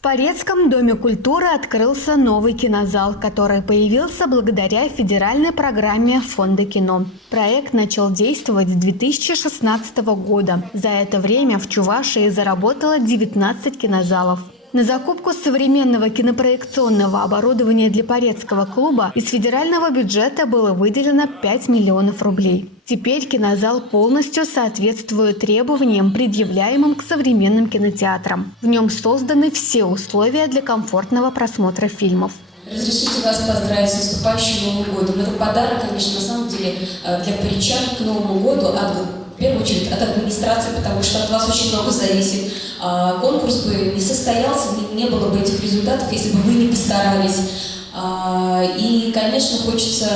В Порецком доме культуры открылся новый кинозал, который появился благодаря федеральной программе Фонда кино. Проект начал действовать с 2016 года. За это время в Чувашии заработало 19 кинозалов. На закупку современного кинопроекционного оборудования для Порецкого клуба из федерального бюджета было выделено 5 миллионов рублей. Теперь кинозал полностью соответствует требованиям, предъявляемым к современным кинотеатрам. В нем созданы все условия для комфортного просмотра фильмов. Разрешите вас поздравить с наступающим Новым годом. Это подарок, конечно, на самом деле для поречан к Новому году, в первую очередь от администрации, потому что от вас очень много зависит. Конкурс бы не состоялся, не было бы этих результатов, если бы вы не постарались. И, конечно, хочется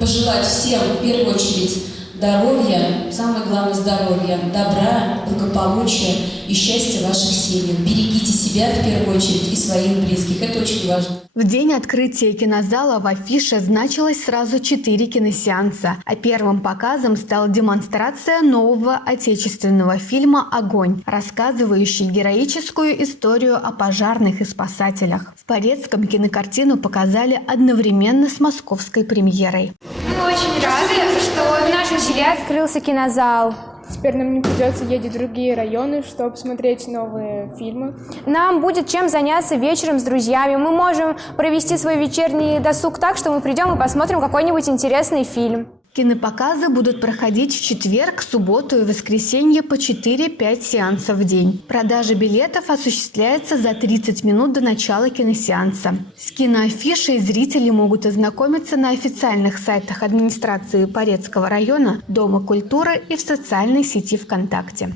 пожелать всем, в первую очередь, здоровья, самое главное здоровья, добра, благополучия и счастья в ваших семьях. Берегите себя в первую очередь и своих близких. Это очень важно. В день открытия кинозала в афише значилось сразу 4 киносеанса, а первым показом стала демонстрация нового отечественного фильма «Огонь», рассказывающий героическую историю о пожарных и спасателях. В Порецком кинокартину показали одновременно с московской премьерой. Мы очень рады, что в нашем селе открылся кинозал. Теперь нам не придется ездить в другие районы, чтобы смотреть новые фильмы. Нам будет чем заняться вечером с друзьями. Мы можем провести свой вечерний досуг так, что мы придем и посмотрим какой-нибудь интересный фильм. Кинопоказы будут проходить в четверг, субботу и воскресенье по 4-5 сеансов в день. Продажа билетов осуществляется за 30 минут до начала киносеанса. С киноафишей зрители могут ознакомиться на официальных сайтах администрации Порецкого района, Дома культуры и в социальной сети ВКонтакте.